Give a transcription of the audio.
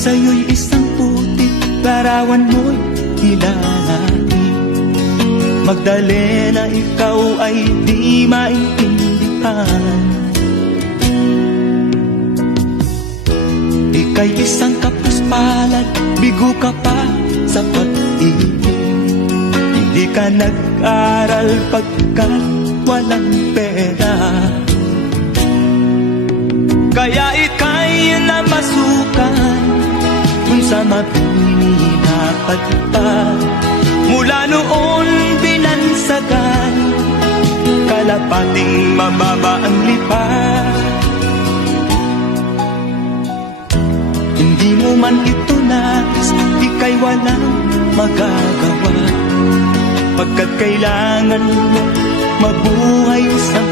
sa'yo'y isang putik, larawan mo'y hilali. Magdalena, ikaw ay di maintindihan. Ika'y isang kapuspalad, bigo ka pa sa pag-ibig. Hindi ka nag-aral pagkat walang pera, kaya ika'y namasukan kung sa mapinidapat pa. Mula noon binansagan, kalapating mababa ang lipat. Hindi mo man ito nais, ika'y walang magagawa, pagkat kailangan mo mabuhay sa